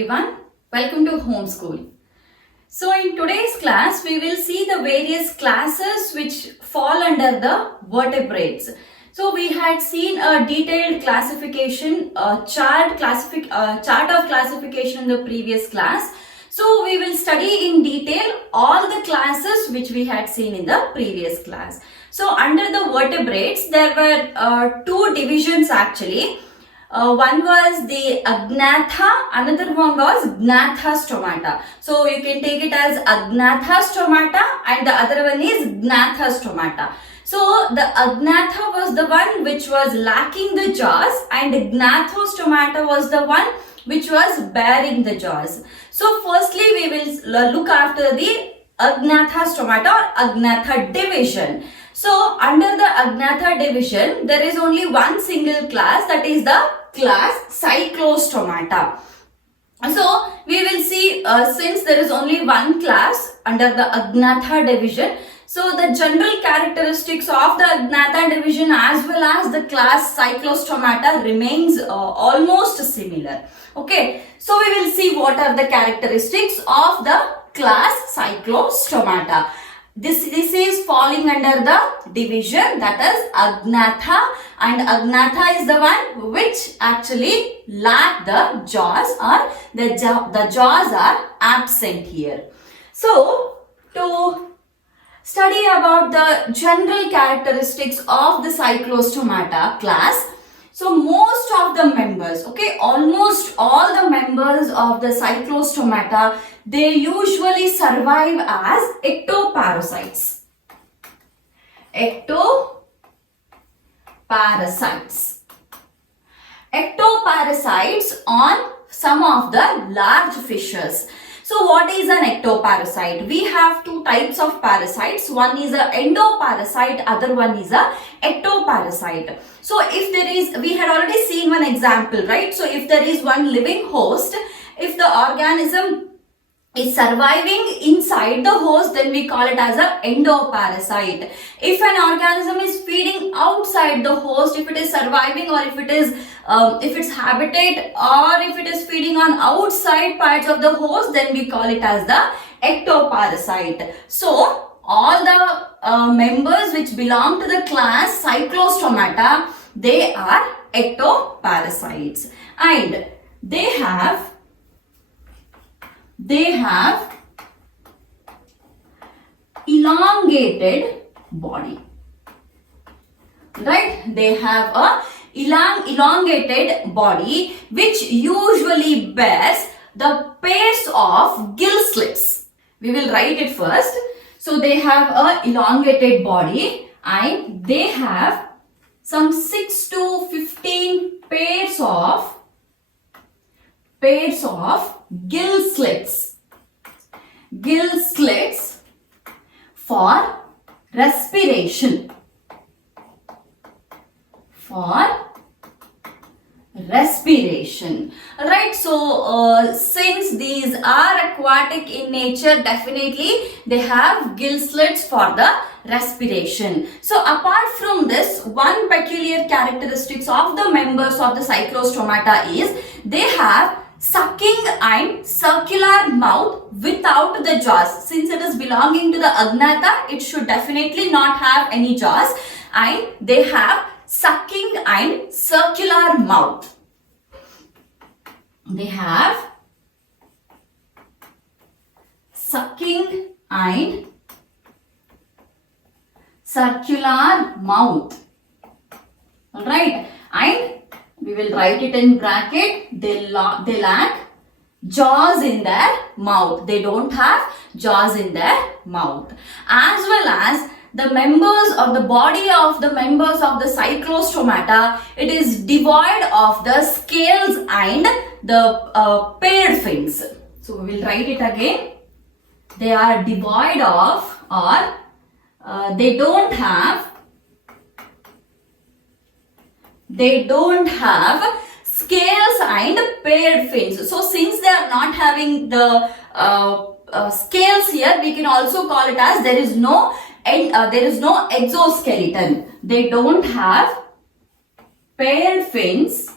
everyone, welcome to Homeschool. So in today's class we will see the various classes which fall under the vertebrates. So we had seen a detailed classification, chart of classification in the previous class. So we will study in detail all the classes which we had seen in the previous class. So under the vertebrates there were two divisions actually. One was the Agnatha, another one was Gnathostomata. So you can take it as Agnathostomata and the other one is Gnathostomata. So the Agnatha was the one which was lacking the jaws and Gnathostomata was the one which was bearing the jaws. So firstly we will look after the Agnathostomata or Agnatha division. So under the Agnatha division there is only one single class, that is the class Cyclostomata. So we will see since there is only one class under the Agnatha division, so the general characteristics of the Agnatha division as well as the class Cyclostomata remains almost similar. Okay, so we will see what are the characteristics of the class Cyclostomata. This is falling under the division that is Agnatha, and Agnatha is the one which actually lack the jaws or the jaws are absent here. So to study about the general characteristics of the Cyclostomata class, so most of the members, okay, almost all the members of the Cyclostomata, they usually survive as ectoparasites. Ectoparasites on some of the large fishes. So what is an ectoparasite? We have two types of parasites. One is an endoparasite, other one is a ectoparasite. So if there is, we had already seen one example, right? So if there is one living host, if the organism is surviving inside the host, then we call it as a endoparasite. If an organism is feeding outside the host, if it is surviving or if it is if its habitat or if it is feeding on outside parts of the host, then we call it as the ectoparasite. So all the members which belong to the class Cyclostomata, they are ectoparasites and they have elongated body, right? They have a elongated body which usually bears the pairs of gill slits. We will write it first. So they have a elongated body and they have some 6 to 15 pairs of gill slits for respiration. Right, so since these are aquatic in nature, definitely they have gill slits for the respiration. So apart from this, one peculiar characteristics of the members of the Cyclostomata is they have sucking and circular mouth without the jaws. Since it is belonging to the Agnatha, it should definitely not have any jaws, and they have sucking and circular mouth. They have sucking and circular mouth. Alright, and we will write it in bracket. They lack jaws in their mouth. They don't have jaws in their mouth. As well as the members or the body of the members of the Cyclostomata, it is devoid of the scales and the paired fins. So we will write it again. They are devoid of, or they don't have scales and paired fins. So since they are not having the scales here, we can also call it as there is no exoskeleton. They don't have paired fins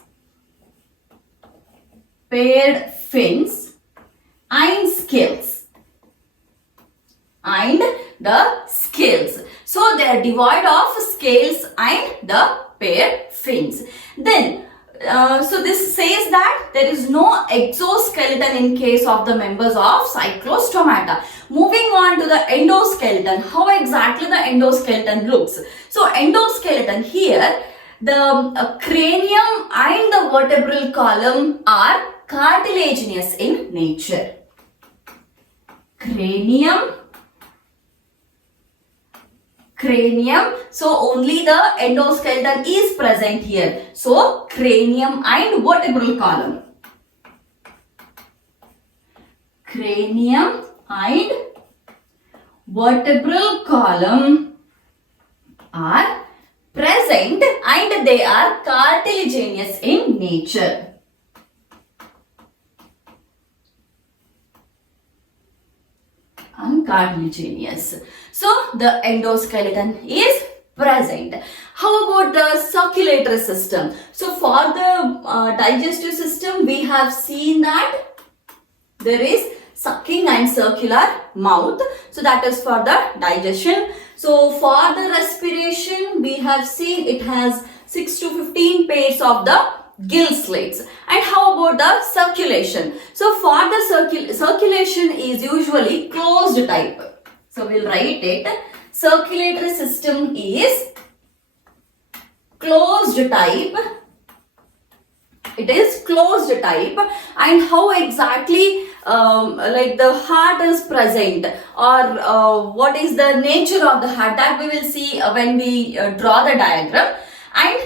paired fins and scales. And the scales. So they are devoid of scales and the paired fins. Then, so this says that there is no exoskeleton in case of the members of Cyclostomata. Moving on to the endoskeleton, how exactly the endoskeleton looks. So endoskeleton here, the cranium and the vertebral column are cartilaginous in nature. Cranium, so only the endoskeleton is present here. So cranium and vertebral column. Cranium and vertebral column are present and they are cartilaginous in nature. And cartilaginous. So the endoskeleton is present. How about the circulatory system? So for the digestive system, we have seen that there is sucking and circular mouth. So that is for the digestion. So for the respiration, we have seen it has 6 to 15 pairs of the gill slits. And how about the circulation? So for the circulation is usually closed type. So we'll write it. Circulatory system is closed type. It is closed type. And how exactly like the heart is present, or what is the nature of the heart, that we will see when we draw the diagram. And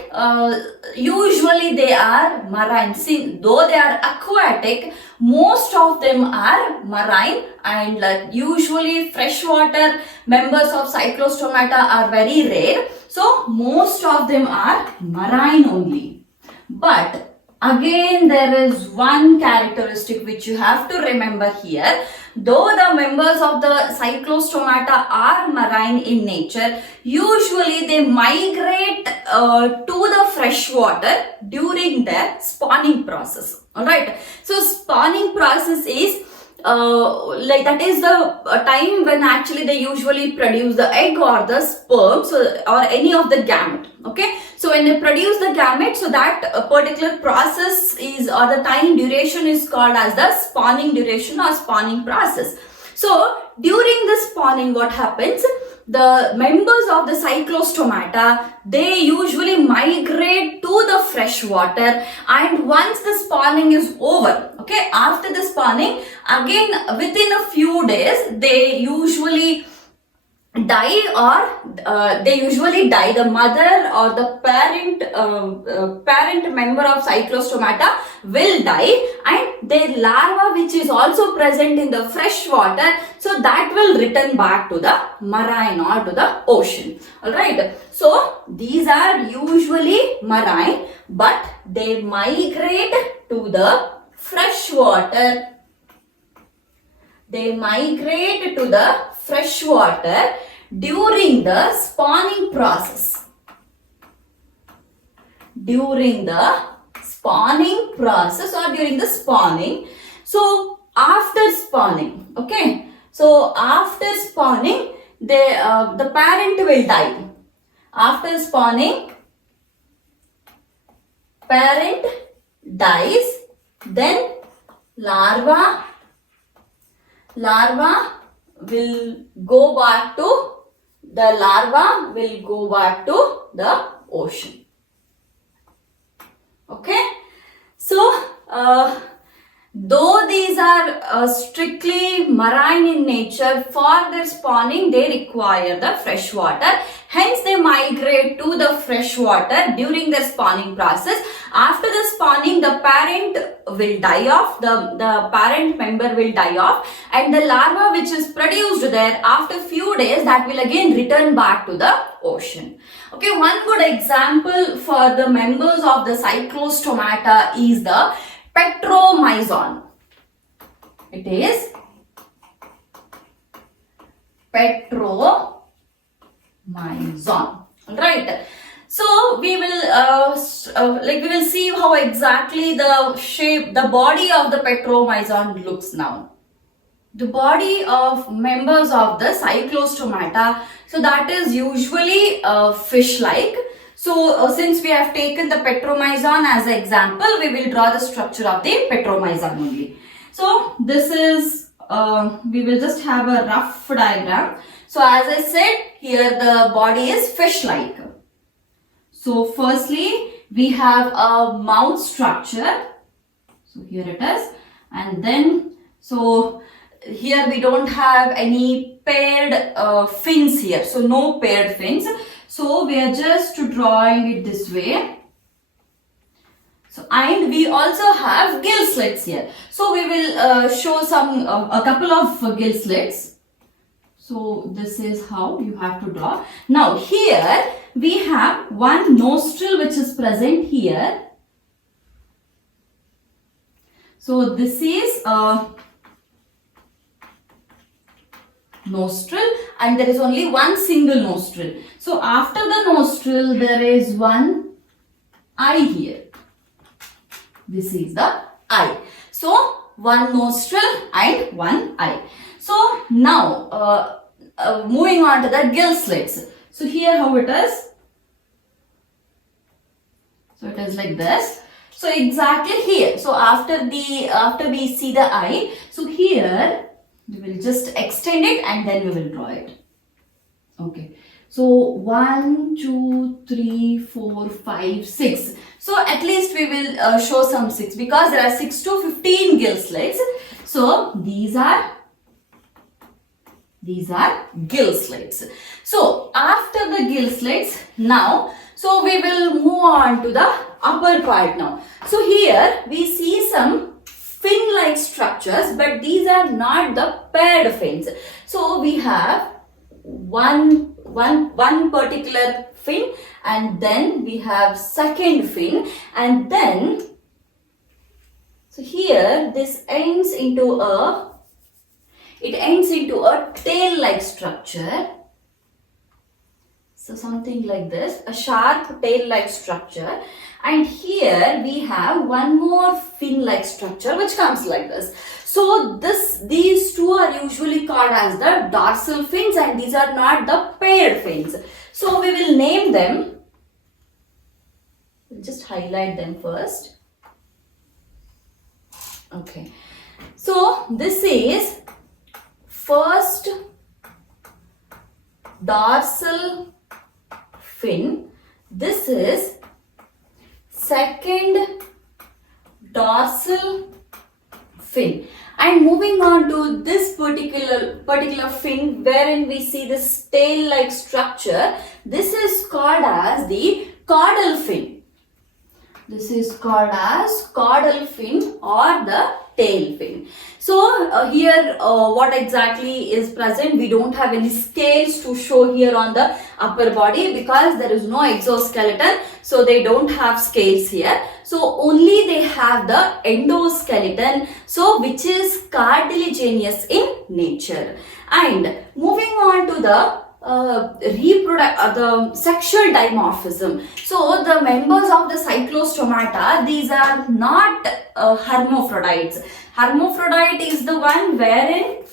usually they are marine. See, though they are aquatic, most of them are marine, and usually freshwater members of Cyclostomata are very rare. So most of them are marine only. But again, there is one characteristic which you have to remember here. Though the members of the Cyclostomata are marine in nature, usually they migrate to the freshwater during their spawning process. Alright, so spawning process is like that is the time when actually they usually produce the egg or the sperm, so or any of the gamete. Okay, so when they produce the gamete, so that particular process is, or the time duration is called as the spawning duration or spawning process. So during the spawning, what happens? The members of the Cyclostomata, they usually migrate to the fresh water, and once the spawning is over, okay, after the spawning, again within a few days, they usually die, or the mother or the parent member of Cyclostomata will die, and their larva, which is also present in the fresh water, so that will return back to the marine or to the ocean. Alright, so these are usually marine, but they migrate to the fresh water. They migrate to the fresh water during the spawning process. During the spawning process or during the spawning. So after spawning, okay. So after spawning, the parent will die. After spawning, parent dies. Then larva will go back to the ocean. Okay, so though these are strictly marine in nature, for their spawning they require the fresh water. Hence they migrate to the fresh water during their spawning process. After the spawning, the parent will die off, the parent member will die off, and the larva which is produced there after few days, that will again return back to the ocean. Okay, one good example for the members of the Cyclostomata is the petromyzon. It is petromyzon. Right. So we will we will see how exactly the shape, the body of the petromyzon looks now. The body of members of the cyclostomata, so that is usually fish-like. So since we have taken the petromyzon as an example, we will draw the structure of the petromyzon only. So this is, we will just have a rough diagram. So as I said, here the body is fish-like. So firstly, we have a mouth structure. So here it is. And then, so here we don't have any paired fins here. So no paired fins. So we are just drawing it this way. So, and we also have gill slits here. So we will show a couple of gill slits. So this is how you have to draw. Now here we have one nostril which is present here. So this is a nostril and there is only one single nostril. So after the nostril there is one eye here. This is the eye. So one nostril and one eye. So now moving on to the gill slits. So here how it is. So it is like this. So exactly here. So after we see the eye, so here we will just extend it and then we will draw it. Okay. So 1, 2, 3, 4, 5, 6. So at least we will show some 6 because there are 6 to 15 gill slits. So these are gill slits. So after the gill slits, now, so we will move on to the upper part now. So here we see some fin-like structures, but these are not the paired fins. So we have one particular fin, and then we have second fin, and then so here this ends into a tail-like structure. So something like this, a sharp tail-like structure. And here we have one more fin-like structure which comes like this. So these two are usually called as the dorsal fins and these are not the paired fins. So we will name them. We'll just highlight them first. Okay. So this is first dorsal fin. This is second dorsal fin. And moving on to this particular fin wherein we see this tail-like structure, this is called as the caudal fin. This is called as caudal fin or the tail fin. So here what exactly is present, we don't have any scales to show here on the upper body because there is no exoskeleton, so they don't have scales here. So only they have the endoskeleton, so which is cartilaginous in nature. And moving on to the the sexual dimorphism. So the members of the cyclostomata, these are not hermaphrodites. Hermaphrodite is the one wherein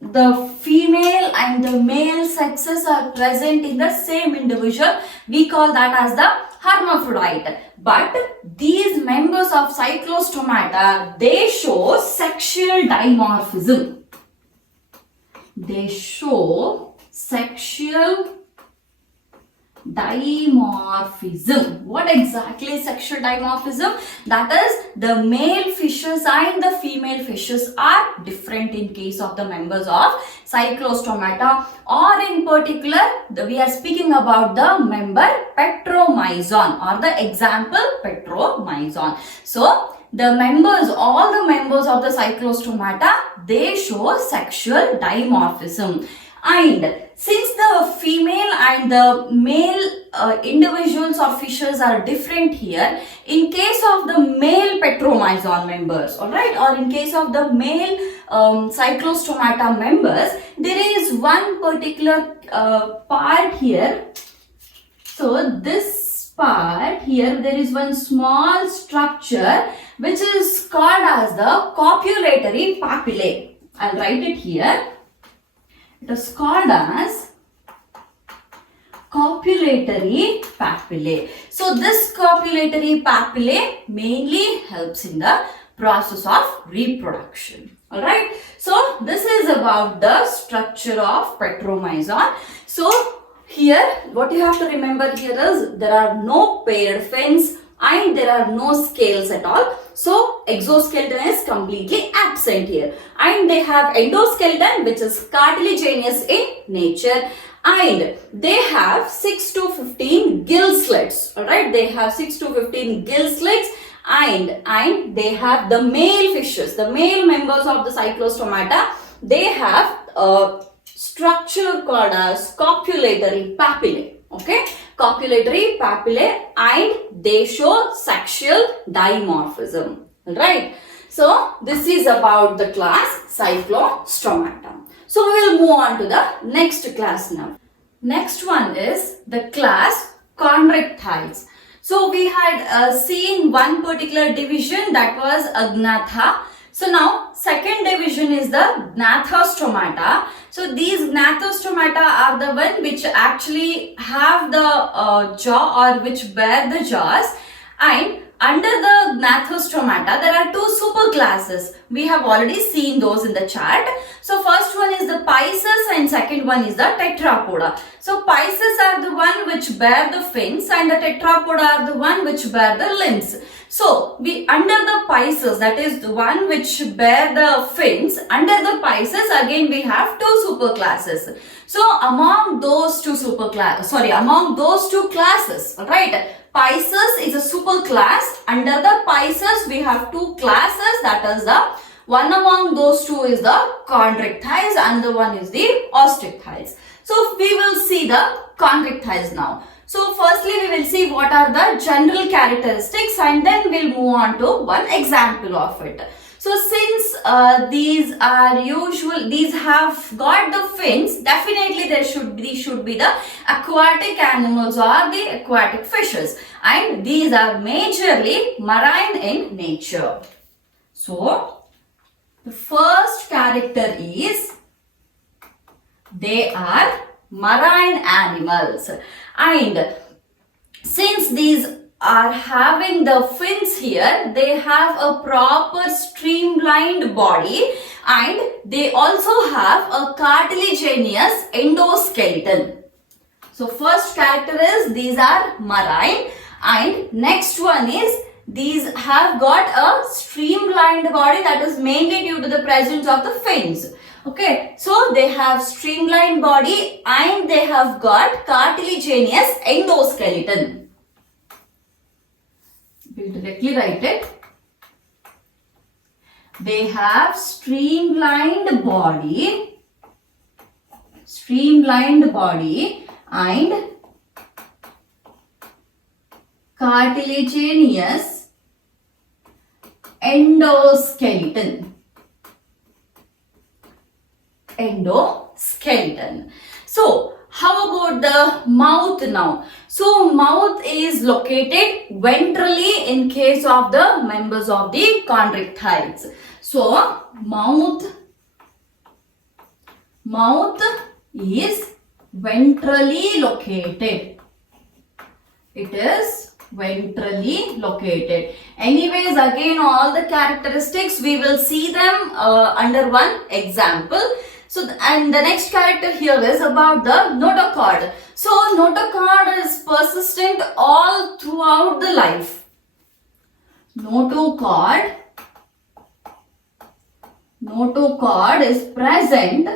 the female and the male sexes are present in the same individual. We call that as the hermaphrodite. But these members of cyclostomata, they show sexual dimorphism. They show sexual dimorphism. What exactly is sexual dimorphism? That is, the male fishes and the female fishes are different in case of the members of cyclostomata, or in particular we are speaking about the member petromyzon or the example petromyzon. So all the members of the cyclostomata, they show sexual dimorphism. And since the female and the male individuals of fishes are different here, in case of the male petromyzon members, alright, or in case of the male cyclostomata members, there is one particular part here. So this part here, there is one small structure which is called as the copulatory papillae. I'll write it here. It is called as copulatory papillae. So this copulatory papillae mainly helps in the process of reproduction. Alright. So this is about the structure of petromyzon. So here what you have to remember here is there are no paired fins and there are no scales at all. So exoskeleton is completely absent here, and they have endoskeleton which is cartilaginous in nature, and they have 6 to 15 gill slits. Alright, they have 6 to 15 gill slits, and they have the male fishes, the male members of the cyclostomata, they have a structure called as copulatory papillae. Okay, copulatory papillae, and they show sexual dimorphism. Right. So this is about the class Cyclostomata. So we will move on to the next class now. Next one is the class Chondrichthyes. So we had seen one particular division, that was Agnatha. So now second division is the Gnathostomata. So these Gnathostomata are the one which actually have the jaw, or which bear the jaws, and under the Gnathostomata there are two superclasses. We have already seen those in the chart. So first one is the Pisces and second one is the Tetrapoda. So Pisces are the one which bear the fins and the Tetrapoda are the one which bear the limbs. So we under the Pisces, that is the one which bear the fins, under the Pisces again we have two superclasses. So among those two classes, alright, Pisces is a superclass. Under the Pisces we have two classes, that is the one among those two is the Chondrichthyes and the one is the Osteichthyes. So we will see the Chondrichthyes now. So firstly we will see what are the general characteristics, and then we'll move on to one example of it. So since these have got the fins, definitely these should be the aquatic animals or the aquatic fishes, and these are majorly marine in nature. So the first character is they are marine animals, and since these are having the fins here, they have a proper streamlined body, and they also have a cartilaginous endoskeleton. So first character is these are marine, and next one is these have got a streamlined body, that is mainly due to the presence of the fins. Okay, so they have streamlined body and they have got cartilaginous endoskeleton. We'll directly write it. They have streamlined body and cartilaginous endoskeleton. So how about the mouth now? So mouth is located ventrally in case of the members of the Chondrichthyes. So mouth is ventrally located. It is ventrally located. Anyways, again all the characteristics we will see them under one example. So and the next character here is about the notochord. So notochord is persistent all throughout the life. Notochord is present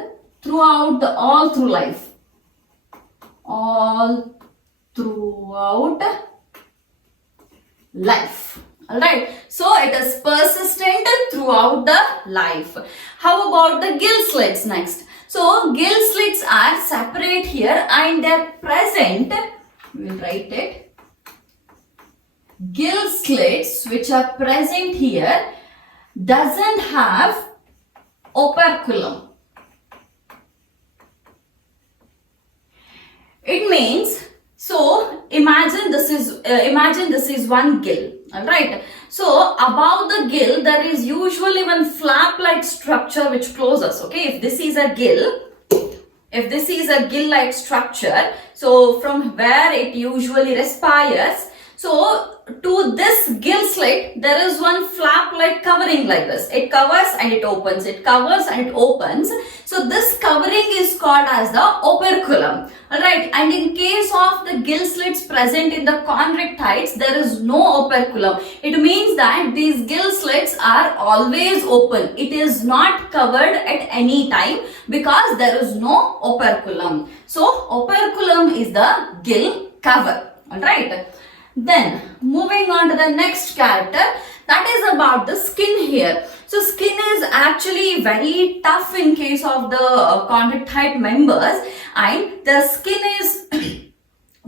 throughout all through life. All throughout life. Alright, so it is persistent throughout the life. How about the gill slits next? So gill slits are separate here and they are present. We will write it. Gill slits which are present here doesn't have operculum. It means, so imagine this is one gill, all right. So above the gill there is usually one flap-like structure which closes. Okay, if this is a gill-like structure, so from where it usually respires, so to this gill slit there is one flap like covering like this. It covers and it opens, it covers and it opens. So this covering is called as the operculum. Alright, and in case of the gill slits present in the chondrichthyes, there is no operculum. It means that these gill slits are always open. It is not covered at any time because there is no operculum. So operculum is the gill cover. Alright. Then moving on to the next character, that is about the skin here. So skin is actually very tough in case of the chondrichthyte members, and the skin is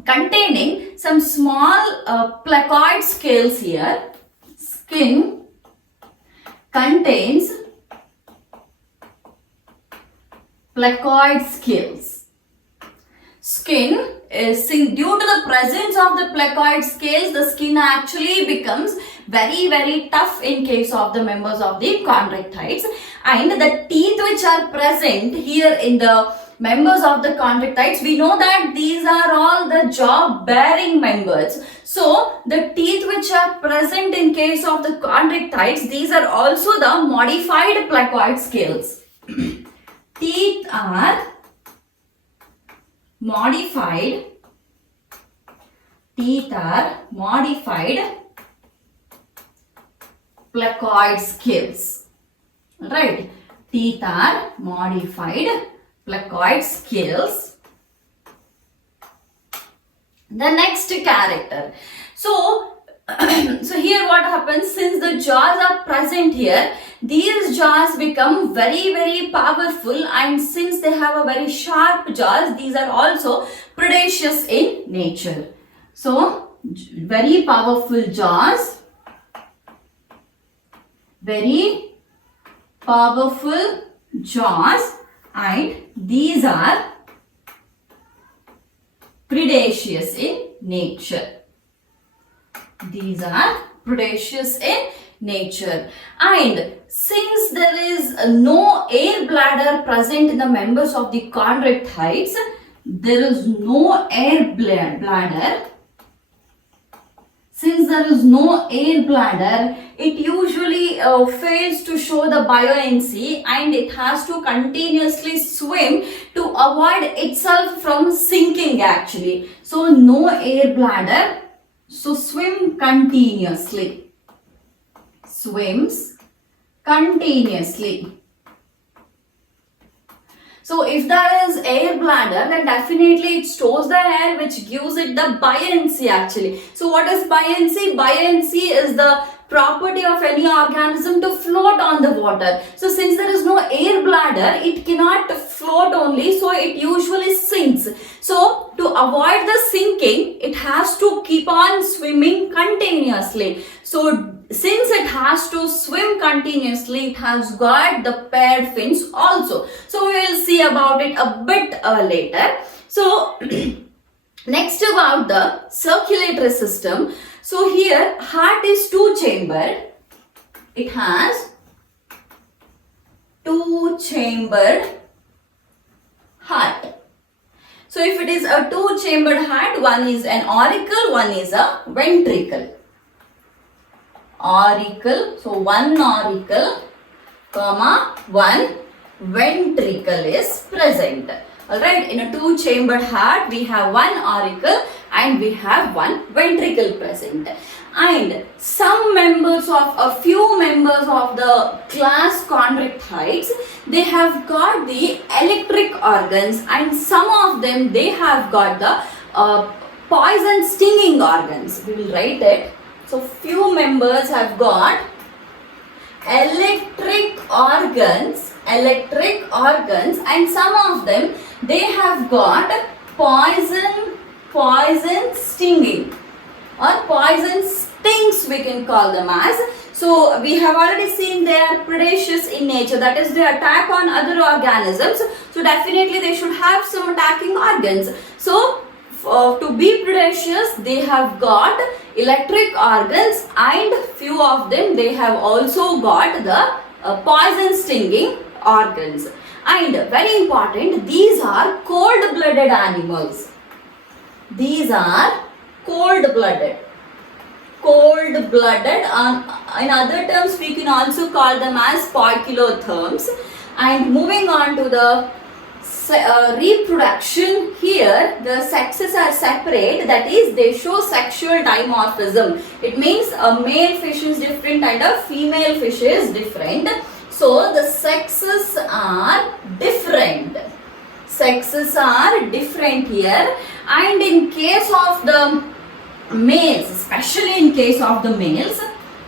containing some small placoid scales here. Skin contains placoid scales. Skin is, due to the presence of the placoid scales, the skin actually becomes very tough in case of the members of the chondrichthytes, and the teeth which are present here in the members of the chondrichthytes, we know that these are all the jaw bearing members. So the teeth which are present in case of the chondrichthytes, these are also the modified placoid scales. Teeth are modified placoid scales. Right? Teeth are modified placoid scales. The next character. So here what happens, since the jaws are present here, these jaws become very powerful, and since they have a very sharp jaws, these are also predaceous in nature. So very powerful jaws, and these are predaceous in nature. These are predaceous in nature. And since there is no air bladder present in the members of the chondrichthytes, there is no air bladder. Since there is no air bladder, it usually fails to show the buoyancy, and it has to continuously swim to avoid itself from sinking actually. So no air bladder. So swim continuously. Swims continuously. So if there is air bladder, then definitely it stores the air, which gives it the buoyancy actually. So what is buoyancy? Buoyancy is the property of any organism to float on the water. So since there is no air bladder, it cannot float only, so it usually sinks. So to avoid the sinking, it has to keep on swimming continuously. So since it has to swim continuously, it has got the paired fins also. So we will see about it a bit later. So next about the circulatory system. So here heart is two-chambered. It has two-chambered heart. So if it is a two-chambered heart, one is an auricle, one is a ventricle. Auricle, so one auricle, comma, one ventricle is present. Alright, in a two-chambered heart, we have one auricle and we have one ventricle present. And some members of, a few members of the class Chondrichthyes, they have got the electric organs, and some of them, they have got the poison stinging organs. We will write it. So few members have got electric organs, electric organs, and some of them they have got poison stinging or poison stings, we can call them as. So we have already seen they are predaceous in nature, that is they attack on other organisms. So definitely they should have some attacking organs. So to be predaceous, they have got electric organs, and few of them they have also got the poison stinging organs. And very important, these are cold-blooded animals. These are cold-blooded. Cold-blooded, in other terms we can also call them as poikilotherms. And moving on to the reproduction, here the sexes are separate, that is they show sexual dimorphism. It means a male fish is different and a female fish is different. So the sexes are different. Sexes are different here. And in case of the males, especially in case of the males,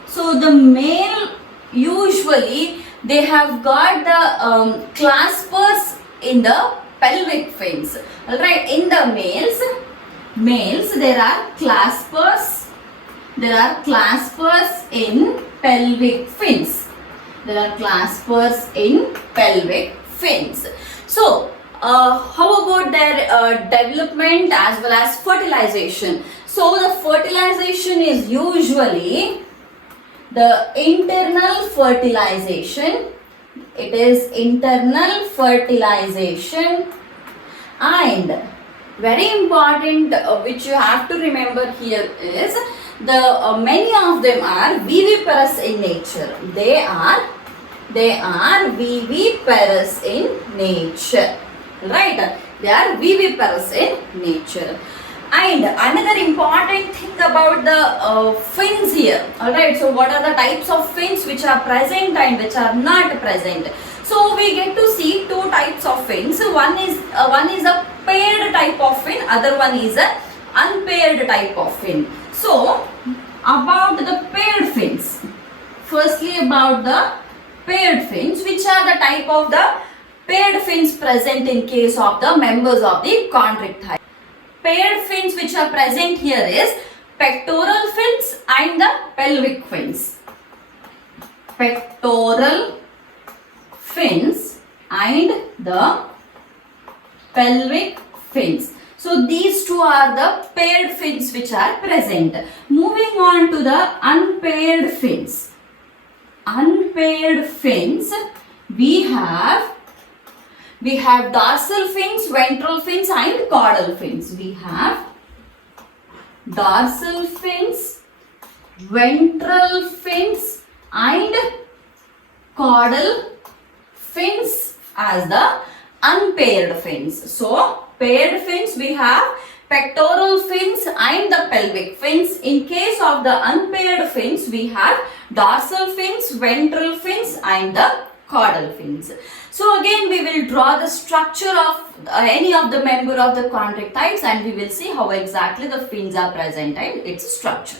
so the male usually they have got the claspers in the pelvic fins. Alright, in the males there are claspers. There are claspers in pelvic fins. There are claspers in pelvic fins. So how about their development as well as fertilization? So the fertilization is usually the internal fertilization. It is internal fertilization, and very important which you have to remember here is the many of them are viviparous in nature. They are viviparous in nature. Right? They are viviparous in nature. And another important thing about the fins here. Alright, so what are the types of fins which are present and which are not present? So we get to see two types of fins. One is a paired type of fin, other one is a unpaired type of fin. So about the paired fins. Firstly about the paired fins, which are the type of the paired fins present in case of the members of the Chondrichthyes. Paired fins which are present here is pectoral fins and the pelvic fins. Pectoral fins and the pelvic fins. So these two are the paired fins which are present. Moving on to the unpaired fins. Unpaired fins, we have dorsal fins, ventral fins and caudal fins. We have dorsal fins, ventral fins and caudal fins as the unpaired fins. So paired fins we have pectoral fins and the pelvic fins. In case of the unpaired fins we have dorsal fins, ventral fins and the caudal fins. So again we will draw the structure of any of the member of the Chondrichthyes, and we will see how exactly the fins are present and its structure.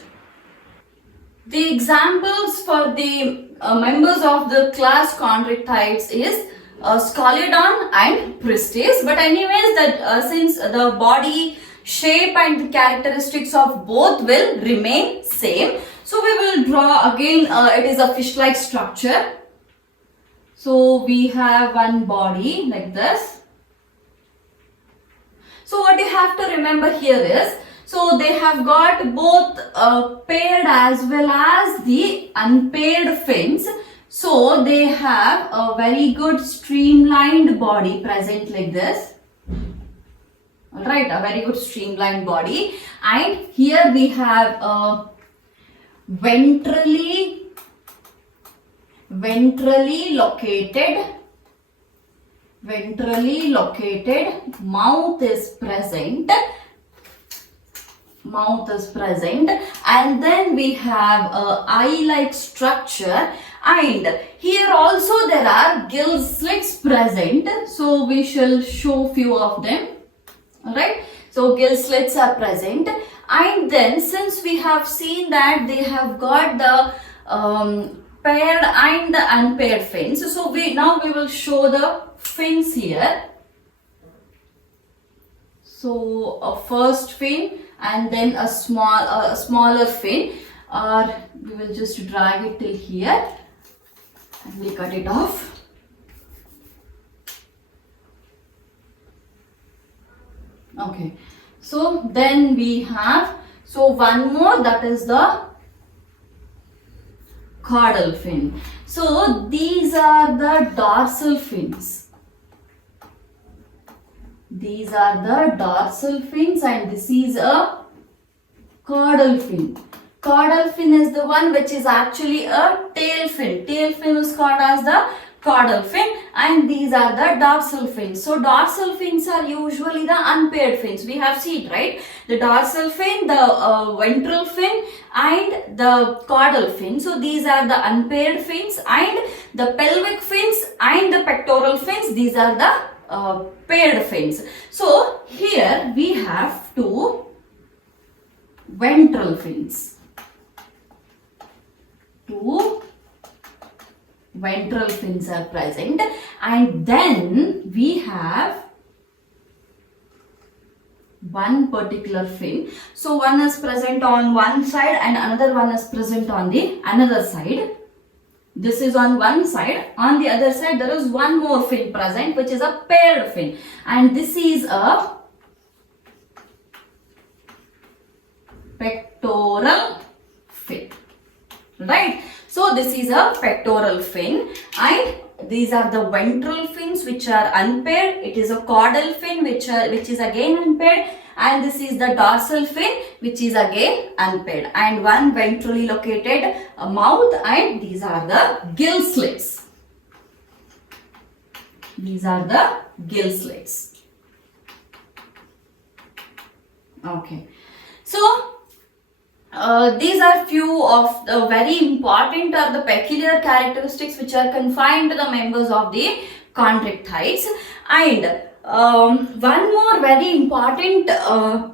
The examples for the members of the class Chondrichthyes is Scoliodon and Pristis. But anyways, that since the body shape and the characteristics of both will remain same, so we will draw again. It is a fish-like structure. So we have one body like this. So what you have to remember here is, so they have got both paired as well as the unpaired fins. So they have a very good streamlined body present like this. Alright, a very good streamlined body. And here we have a ventrally located mouth is present. And then we have a eye-like structure, and here also there are gill slits present. So we shall show few of them. Alright, so gill slits are present, and then since we have seen that they have got the paired and the unpaired fins. So we will show the fins here. So a first fin and then a smaller fin, or we will just drag it till here and we'll cut it off. Okay, so then we have one more, that is the caudal fin. So these are the dorsal fins. These are the dorsal fins and this is a caudal fin. Caudal fin is the one which is actually a tail fin. Tail fin is called as the caudal fin, and these are the dorsal fins. So dorsal fins are usually the unpaired fins. We have seen, right? The dorsal fin, the ventral fin and the caudal fin. So these are the unpaired fins, and the pelvic fins and the pectoral fins, these are the paired fins. So here we have two ventral fins. Two ventral fins are present, and then we have one particular fin. So one is present on one side and another one is present on the another side. This is on one side. On the other side there is one more fin present, which is a paired fin, and this is a pectoral fin, right? So this is a pectoral fin, and these are the ventral fins which are unpaired. It is a caudal fin which is again unpaired, and this is the dorsal fin which is again unpaired, and one ventrally located mouth, and these are the gill slits. These are the gill slits. Okay, so these are few of the very important or the peculiar characteristics which are confined to the members of the Chondrichthyes. And one more very important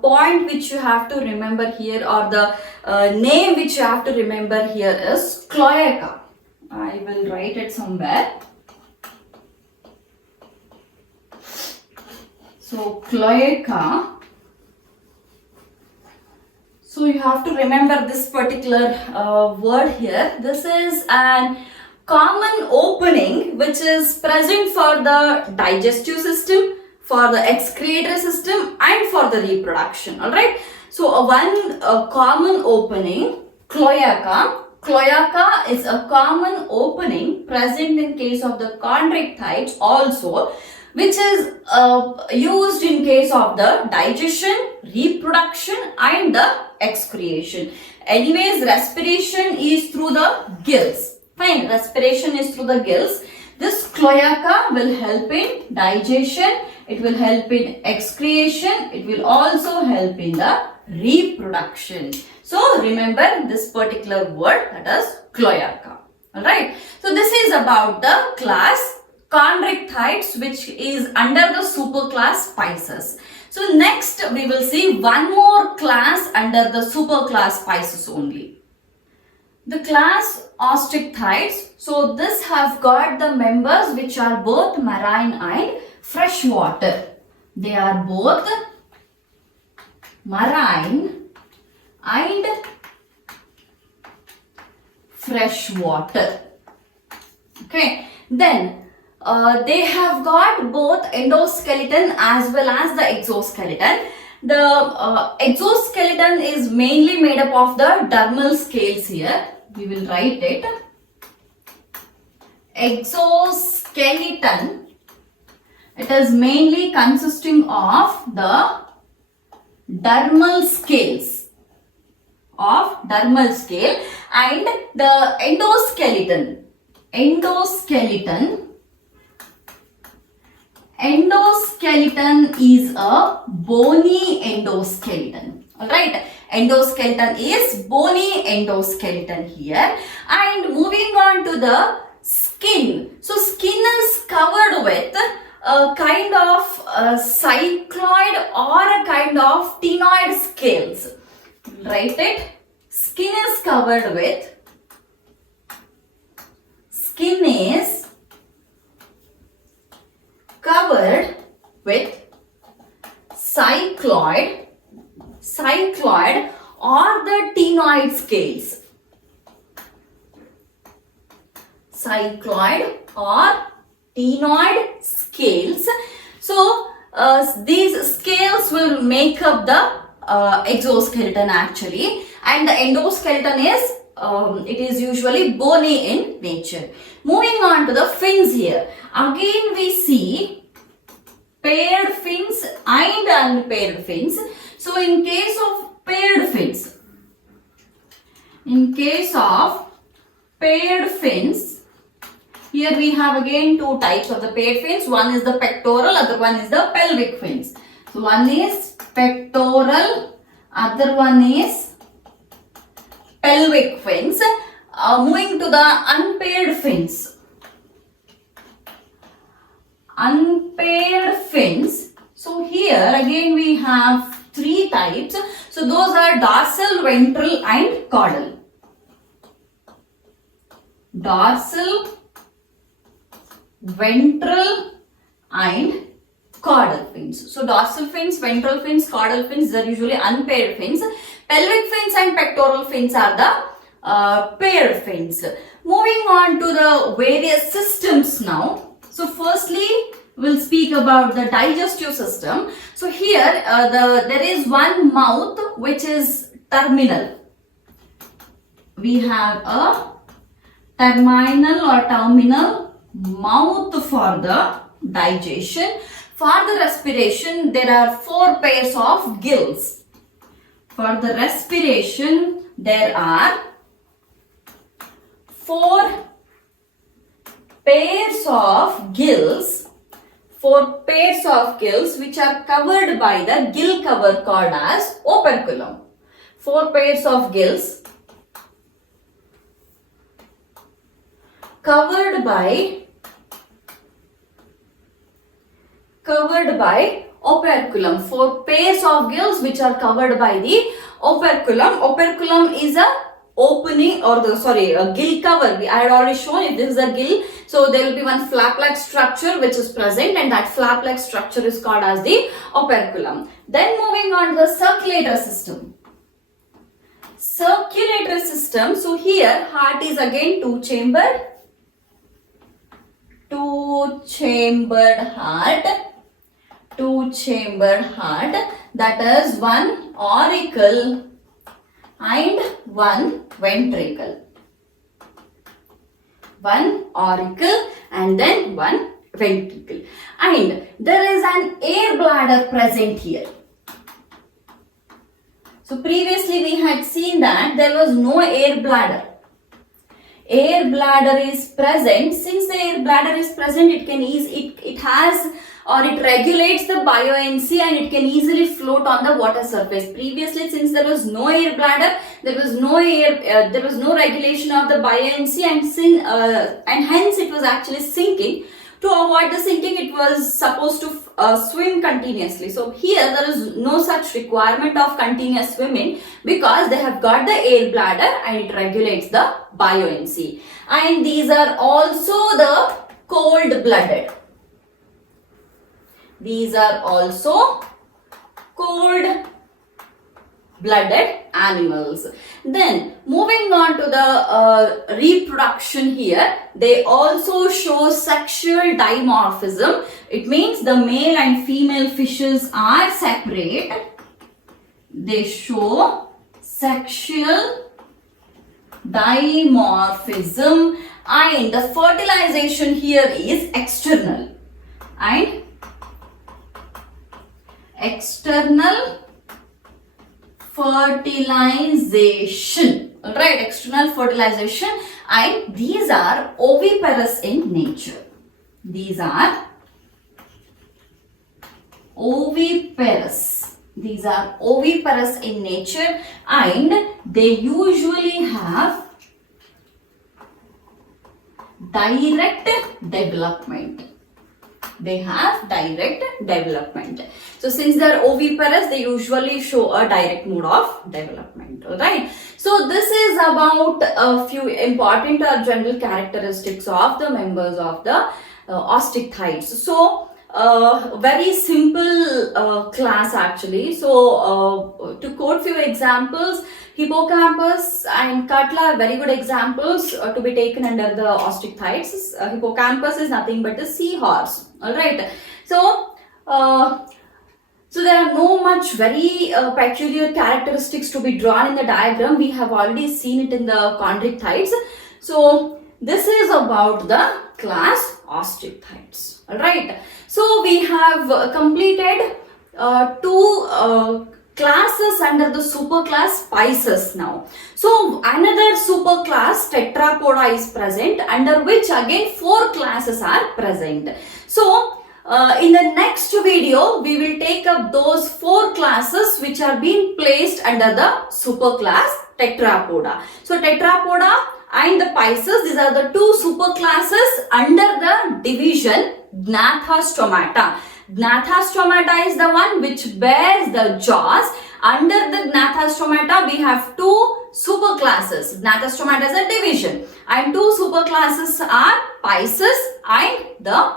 point which you have to remember here, or the name which you have to remember here, is cloaca. I will write it somewhere. So cloaca. So you have to remember this particular word here. This is an common opening which is present for the digestive system, for the excretory system, and for the reproduction. Alright. So one common opening, cloaca. Cloaca is a common opening present in case of the Chondrichthyes also, which is used in case of the digestion, reproduction, and the excretion. Anyways, respiration is through the gills. Fine, respiration is through the gills. This cloaca will help in digestion, it will help in excretion, it will also help in the reproduction. So remember this particular word, that is cloaca. Alright, so this is about the class Chondrichthyes, which is under the superclass Spices. So next we will see one more class under the superclass Spices only. The class Osteichthyes. So this have got the members which are both marine and freshwater. They are both marine and freshwater. Okay, then they have got both endoskeleton as well as the exoskeleton. The exoskeleton is mainly made up of the dermal scales here. We will write it. Exoskeleton. It is mainly consisting of the dermal scales. And the endoskeleton. Endoskeleton is a bony endoskeleton. Alright, endoskeleton is bony endoskeleton here. And moving on to the skin. So skin is covered with a kind of cycloid or a kind of ctenoid scales. Write it. Skin is covered with skin is covered with cycloid or the ctenoid scales. Cycloid or ctenoid scales. So these scales will make up the exoskeleton actually, and the endoskeleton is it is usually bony in nature. Moving on to the fins here. Again we see paired fins and unpaired fins. So in case of paired fins, here we have again two types of the paired fins. One is the pectoral, other one is the pelvic fins. So one is pectoral, other one is pelvic fins. Moving to the unpaired fins. Unpaired fins. So here again we have three types. So those are dorsal, ventral and caudal. Dorsal, ventral and caudal fins. So dorsal fins, ventral fins, caudal fins are usually unpaired fins. Pelvic fins and pectoral fins are the paired fins. Moving on to the various systems now. So firstly, we'll speak about the digestive system. So here there is one mouth which is terminal. We have a terminal mouth for the digestion. For the respiration, there are 4 pairs of gills. For the respiration, there are 4 pairs of gills. 4 pairs of gills which are covered by the gill cover called as operculum. 4 pairs of gills covered by operculum. 4 pairs of gills which are covered by the operculum. Operculum is a opening or a gill cover. I had already shown if this is a gill. So there will be one flap-like structure which is present, and that flap-like structure is called as the operculum. Then moving on to the circulatory system. Circulatory system. So here heart is again two-chambered heart, that is one auricle and one ventricle. One auricle and then one ventricle. And there is an air bladder present here. So previously we had seen that there was no air bladder. Air bladder is present. Since the air bladder is present, it regulates the buoyancy and it can easily float on the water surface. Previously, since there was no air bladder, there was no regulation of the buoyancy, and hence it was actually sinking. To avoid the sinking, it was supposed to swim continuously. So here there is no such requirement of continuous swimming because they have got the air bladder and it regulates the buoyancy. And these are also the cold-blooded. These are also cold-blooded animals. Then moving on to the reproduction here, they also show sexual dimorphism. It means the male and female fishes are separate. They show sexual dimorphism, and the fertilization here is external. And external fertilization. Alright, external fertilization, and these are oviparous in nature. These are oviparous. These are oviparous in nature, and they usually have direct development. they have direct development. So since they are oviparous, they usually show a direct mode of development. Alright. So this is about a few important or general characteristics of the members of the Osteichthyes. So very simple class actually. So to quote few examples, hippocampus and cutla are very good examples to be taken under the Osteichthyes. Hippocampus is nothing but a seahorse. Alright. So so there are no much very peculiar characteristics to be drawn in the diagram. We have already seen it in the Chondrichthyes. So this is about the class Osteichthyes. Alright. So we have completed two classes under the superclass Pisces now. So another superclass Tetrapoda is present, under which again 4 classes are present. So in the next video, we will take up those 4 classes which are being placed under the superclass Tetrapoda. So Tetrapoda and the Pisces, these are the 2 superclasses under the division Gnathostomata. Gnathostomata is the one which bears the jaws. Under the Gnathostomata, we have 2 superclasses. Gnathostomata is a division, and 2 superclasses are Pisces and the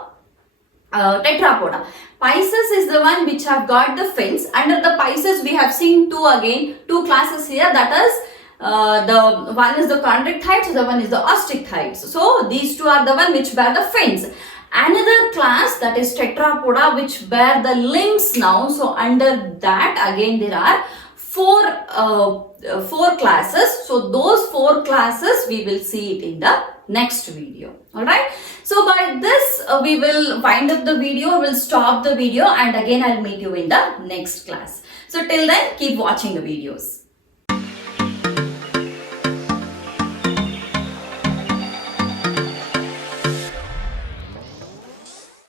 Tetrapoda. Pisces is the one which have got the fins. Under the Pisces, we have seen 2 classes here. That is, the one is the Chondrichthyes, the one is the Osteichthyes. So these 2 are the one which bear the fins. Another class, that is Tetrapoda, which bear the limbs now. So under that again there are 4 classes. So those 4 classes we will see it in the next video. Alright. So by this we will wind up the video, we'll stop the video, and again I'll meet you in the next class. So till then, keep watching the videos.